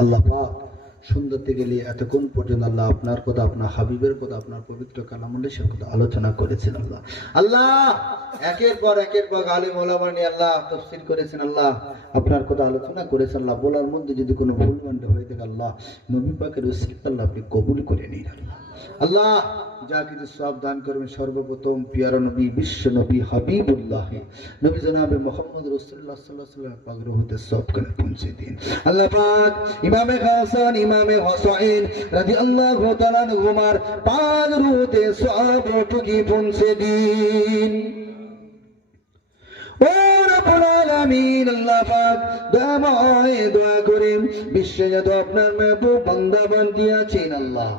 আল্লাহ পাক সুন্দর থেকে গেলে এতক্ষণ পর্যন্ত আল্লাহ আপনার কথা, আপনার হাবিবের কথা, আপনার পবিত্র কালামুল্লাহ সে কথা আলোচনা করেছেন। আল্লাহ আল্লাহ একের পর আলিম ওলামা নিয়ে আল্লাহ তাফসীর করেছেন। আল্লাহ আপনার কথা আলোচনা করেছেন। আল্লাহ বলার মধ্যে যদি কোনো ভুল ভ্রান্তি হয়ে থাকে আল্লাহ নবী পাকের উসিলাতে আল্লাহ আপনি কবুল করে নিন। আল্লাহ যা কিছু সব দান করবেন সর্বপ্রথম পিয়ারা নবী, বিশ্ব নবী, হাবিবুল্লাহ নবী জনাবে মুহাম্মদ রাসূলুল্লাহ সাল্লাল্লাহু আলাইহি ওয়াসাল্লাম পাক রুহতে সব করে পৌঁছে দিন। আল্লাহ পাক ইমামে হাসান, ইমামে হুসাইন রাদিয়াল্লাহু তাআলা আনহুমার পাক রুহতে সব টুকি পৌঁছে দিন। ও রব্বুল আলামিন আল্লাহ পাক দয়া করে বিশ্বে যত আপনার মেহবুব বান্দা বান্দি আছেন আল্লাহ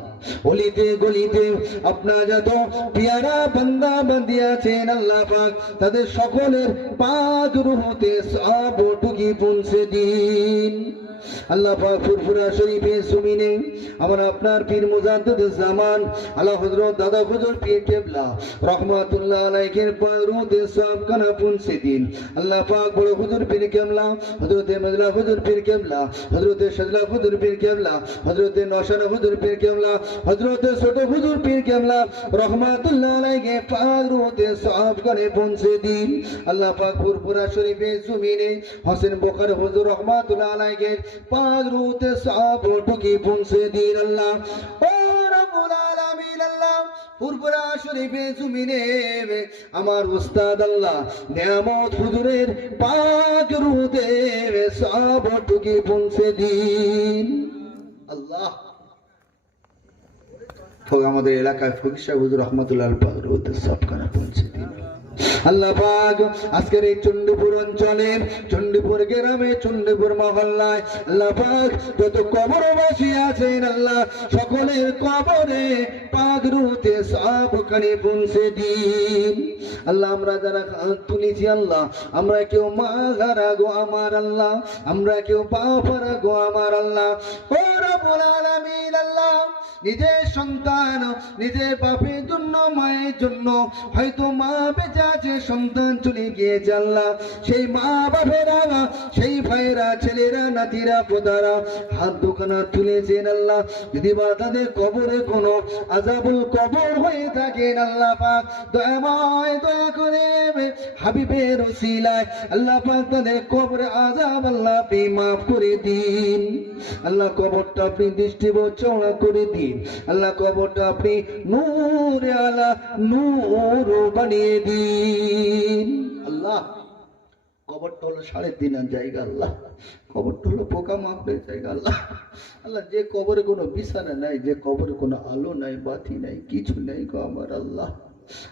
অলিতে গলিতে আপনার যত পিয়ারা বান্দা বান্দি আছেন আল্লাহ পাক তাদের সকলের পাক রুহতে সব টুকি পৌঁছে দিন। আল্লাহ পাক ফুরফুরা শরীফে জমিনে আমার আপনার পীর মুজাদ্দিদুজ জামান আলা হযরত দাদা হুজুর পীর কেবলা রাহমাতুল্লাহ আলাইহির পারুতে সব কানা পৌঁছে দিন। আল্লাহ পাক বড় হুজুর পীর কেবলা হযরতে মজলা হুজুর পীর কেবলা হযরতে সাজলা হুজুর পীর কেবলা হযরতে নওশান হুজুর পীর কেবলা হযরতে ছোট হুজুর পীর কেবলা রাহমাতুল্লাহ আলাইহি পারুতে সব কানে পৌঁছে দিন। আল্লাহ পাক ফুরফুরা শরীফে জমিনে হোসেন বুখারী হুজুর রাহমাতুল্লাহ আলাইহি পাক রুতে সব টুকি পৌঁছে দিন। আল্লাহ ও রব্বুল আলামিন আল্লাহ ফুরফুরা শরীফে জমিনে আমার উস্তাদ আল্লাহ নিয়ামত হুজুরের পাক রুতে সব টুকি পৌঁছে দিন। আল্লাহ আমাদের এলাকায় ফকির সাহেব হুজুর রহমাতুল্লাহ পাক রুতে সব কানা পৌঁছে দিন। আল্লাহ পাক আজকের এই চণ্ডীপুর অঞ্চলে চণ্ডীপুর গ্রামে চণ্ডীপুর মহল্লায় আল্লাহ পাক যত কবরবাসী আছেন আল্লাহ সকলের কবরে পাক রুতে সবখানে পৌঁছে দিন। আল্লাহ আমরা যারা তুলেছি আল্লাহ আমরা কেউ মা হারা গো আমার আল্লাহ, আমরা কেউ বাপ হারা গো আমার আল্লাহ। ও রব্বুল আলামিন আল্লাহ নিজের সন্তান নিজের বাপের জন্য মায়ের জন্য হয়তো মা বেঁচে আছে সন্তান চলে গিয়েছে আল্লাহ সেই মা বাপেরা সেই ভাইয়েরা ছেলেরা নাতিরা পোতারা হাত দোকানা তুলেছেন আল্লাহ যদি বা তাদের কবরে কোনো আযাবুল কবর হয়ে থাকেন আল্লাহ পাক দয়াময় দয়া করে হাবিবের ওসিলায় আল্লাহ পাক তাদের কবরে আযাব আল্লাহ আপনি মাফ করে দিন। আল্লাহ কবরটা আপনি দৃষ্টিবোধ চওড়া করে দিন। আল্লাহ কবরটা আপনি নূর আলা নূর বানিয়ে দিন। আল্লাহ কবরটা হলো 3.5 জায়গা আল্লাহ, কবরটা হলো পোকা মাপের জায়গা আল্লাহ। আল্লাহ যে কবরে কোনো বিছানা নাই, যে কবরে কোনো আলো নাই বাতি নাই কিছু নাই গো আমার আল্লাহ।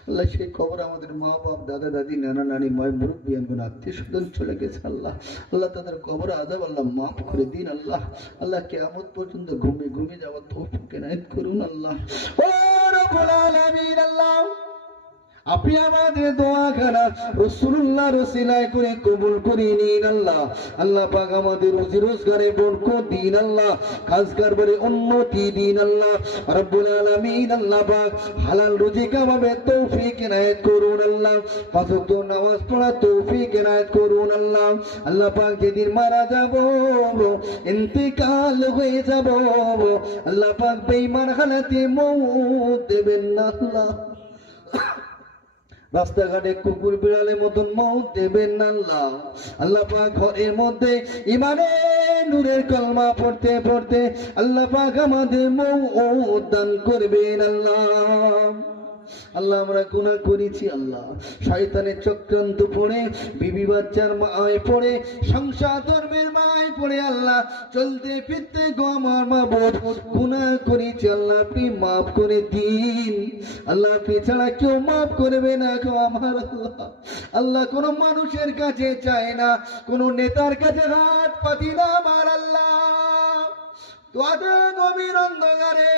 আল্লাহ সেই কবর আমাদের মা বাপ দাদা দাদি নানা নানি মায় মুরব্বিয়ান কোন আত্মীয় স্বজন চলে গেছে আল্লাহ। আল্লাহ তাদের কবর আযাব আল্লাহ মাফ করে দিন আল্লাহ। আল্লাহ কিয়ামত পর্যন্ত ঘুমিয়ে যাওয়ার তৌফিক এনায়েত করুন আল্লাহ। ও রব্বুল আলামিন আল্লাহ আপনি আমাদের দোয়া খানা রাসূলুল্লাহর ওসিলায় করে কবুল করে নিন আল্লাহ। আল্লাহ পাক আমাদের রুজি রোজগারে বরকত দিন আল্লাহ, কাজ কারবারে উন্নতি দিন আল্লাহ রব্বুল আলামিন। আল্লাহ পাক হালাল রুজি কামাবে তৌফিক এনায়েত করুন আল্লাহ, পাঁচ ওয়াক্ত নামাজ পড়ার তৌফিক এনায়েত করুন আল্লাহ। আল্লাহ পাক যেদিন মারা যাব ইন্তেকাল হয়ে যাব আল্লাহ পাক বেঈমান হালাতে মউত দেবেন না আল্লাহ, রাস্তাঘাটে কুকুর বিড়ালের মতন মউত দেবেন না আল্লাহ। আল্লাহ পাক ঘরের মধ্যে ইমানে নূরের কলমা পড়তে পড়তে আল্লাহ পাক আমাদের মউত দান করবেন আল্লাহ। আল্লাহ আমরা গুনাহ করেছি আল্লাহ, শয়তানের চক্রান্ত পড়ে বিবি বাচ্চার মায় পড়ে সংসার ধর্মের মায় পড়ে আল্লাহ চলতে ফিরতে গো আমার মাবুদ গুনাহ করেছি আল্লাহ আপনি মাফ করে দিন। আল্লাহ আপনি ছাড়া কেউ মাফ করবে না গো আমার আল্লাহ। আল্লাহ কোন মানুষের কাছে চায় না, কোন নেতার কাছে হাত পাতি না আমার আল্লাহ। গভীর অন্ধকারে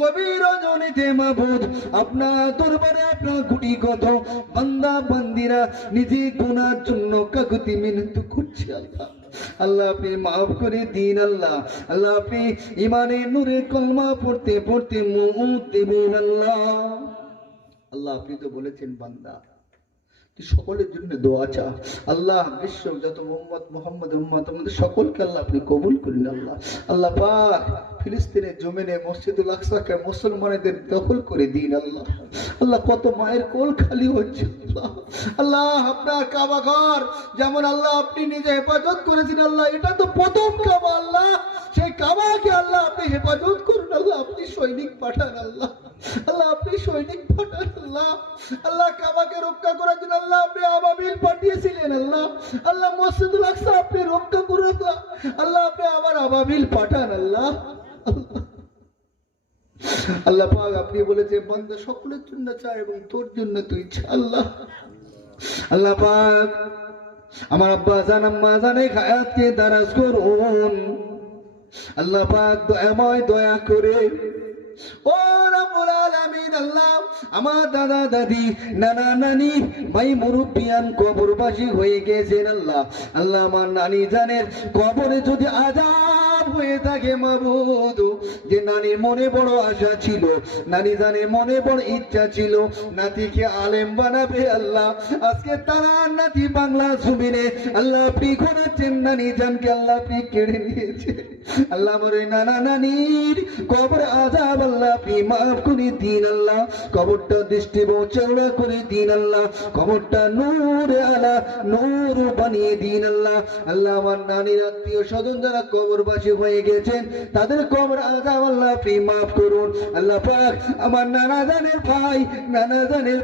গভীর রজনীতে মাবুদ আপনার দরবারে আপনার গুটি কত বান্দা বান্দিরা নিজে গুনার জন্য কাকুতি মিনতি করছে আল্লাহ। আল্লাহ আপনি মাফ করে দিন আল্লাহ। আল্লাহ আপনি ইমানের নূরে কলমা পড়তে পড়তে মউত দেবেন আল্লাহ। আল্লাহ আপনি তো বলেছেন বান্দা তুই সকলের জন্য দোয়া চা। আল্লাহ বিশ্ব যত মোহাম্মদ উম্মত আমাদের সকলকে আল্লাহ আপনি কবুল করেন। আল্লাহ আল্লাহ পাক ফিলিস্তিনের জমিনে মসজিদুল আকসাকে মুসলমানদের দখল করে দিন। আল্লাহ আল্লাহ কত মায়ের কোল খালি হচ্ছে। আল্লাহ আল্লাহ আপনার কাবা ঘর যেমন আল্লাহ আপনি নিজে হেফাজত করেছেন, আল্লাহ এটা তো প্রথম কাবা। আল্লাহ সেই কাবাকে আল্লাহ আপনি হেফাজত করুন। আল্লাহ আপনি সৈনিক পাঠান। আল্লাহ আল্লাহ আপনি সৈনিক পাঠান। আল্লাহ আল্লাহ কাবাকে রক্ষা করার জন্য আল্লাহ আপনি আবাবিল পাঠিয়েছিলেন। আল্লাহ আল্লাহ মসজিদুল আকসা আপনি রক্ষা করুন। আল্লাহ আল্লাহ আপনি আবার আবাবিল পাঠান। আল্লাহ আল্লাহ পাক আপনি বলেছে বান্দা সকলের জন্য চায় এবং তোর জন্য তুই চা। আল্লাহ আল্লাহ পাক আমার আব্বা জান আম্মা জানে হায়াতকে দারাজ করুন। আল্লাহ পাক দয়াময় দয়া করে ও রব্বুল আলামিন আল্লাহ আমার দাদা দাদি নানা নানি ভাই মুরব্বিয়ান কবরবাসী হয়ে গেছেন। আল্লাহ আল্লাহ আমার নানি জানের কবরে যদি আযাব হয়ে থাকে মাবুদ, যে নানির মনে বড় আশা ছিল, নানি জানের মনে বড় ইচ্ছা ছিল নাতিকে আলেম বানাবে, আল্লাহ আজকে তারা নাতি বাংলা জমিনে আল্লাহ আপনি ঘোরাচ্ছেন, নানি জানকে আল্লাহ আপনি কেড়ে নিয়েছে। আল্লাহ আমার ওই নানা নানির কবর আযাব আল্লাহ আপনি মাফ করে দিন। আল্লাহ কবরটা দৃষ্টি চওড়া করে দিন। আল্লাহ কবরটা নূরে আলা নূর বানিয়ে দিন। আল্লাহ আল্লাহ আমার নানির আত্মীয় স্বজন যারা কবরবাসী হয়ে গেছেন তাদের কবর আযাব আল্লাহ আপনি মাফ করুন। আল্লাহ পাক আমার নানা জানের ভাই, নানা জানের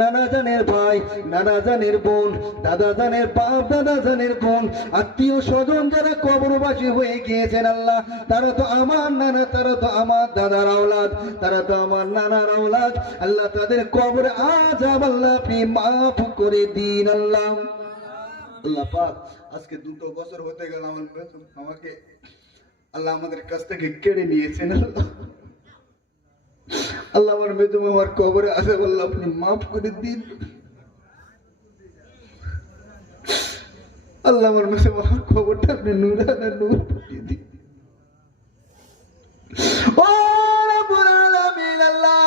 নানা জানের ভাই, নানা জানের বোন, দাদা জানের বাপ, দাদা জানের বোন, আত্মীয় স্বজন যারা কবরবাসী হয়ে গিয়েছেন আল্লাহ তারা তো আমার নানা, তারা তো আমার দাদার আওলাদ, তারা তো আমার নানার আওলাদ। আল্লাহ তাদের কবর আযাব আল্লাহ আপনি মাফ করে দিন। আল্লাহ আল্লাহ পাক আজকে 2 বছর হতে গেল আমাকে আল্লাহ আমাদের কাছ থেকে কেড়ে নিয়েছেন। আল্লাহ আল্লাহ আমার বেদম আমার কবরে আযাব আল্লাহ আপনি মাফ করে দিন। আল্লাহ আমার বেদম আমার কবরটা আপনি নূরানা নূর পাঠিয়ে দিন। ও রব্বুল আলামিন আল্লাহ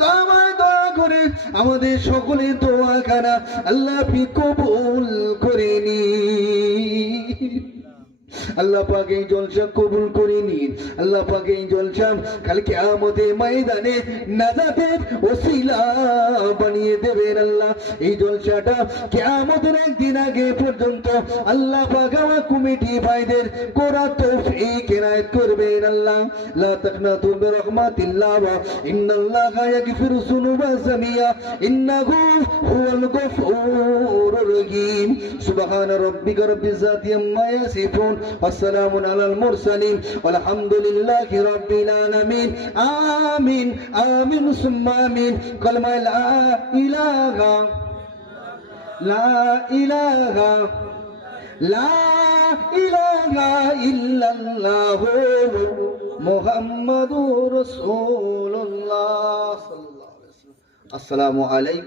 তোমায় দয়া করে আমাদের সকলের দোয়া খানা আল্লাহ আপনি কবুল করে নিন। আল্লাহ পাক এই জলসা কবুল করে নিন। আল্লাহ পাক এই জলসা কাল কিয়ামতের ময়দানে নাজাতের ওসিলা বানিয়ে দেবেন। আল্লাহ এই জলসাটা কিয়ামতের একদিন আগে পর্যন্ত আল্লাহ পাক আমার কমিটি ভাইদের করা তৌফিক ইনায়েত করবেন। আল্লাহ লা তাকনাতু বিরহমাতিল্লাহ ইন্নাল্লাহা ইয়াগফিরু যুনুবা জামিয়া ইন্নাহু হুয়াল গফুরুর রহিম। সুবহান রাব্বিকা রাব্বিল ইজ্জাতি আম্মা ইয়াসিফুন والسلام على المرسلين والحمد لله رب العالمين آمين آمين ثم آمين كلمة لا إله لا إله لا إله إلا الله محمد رسول الله صلى الله عليه وسلم. السلام عليكم.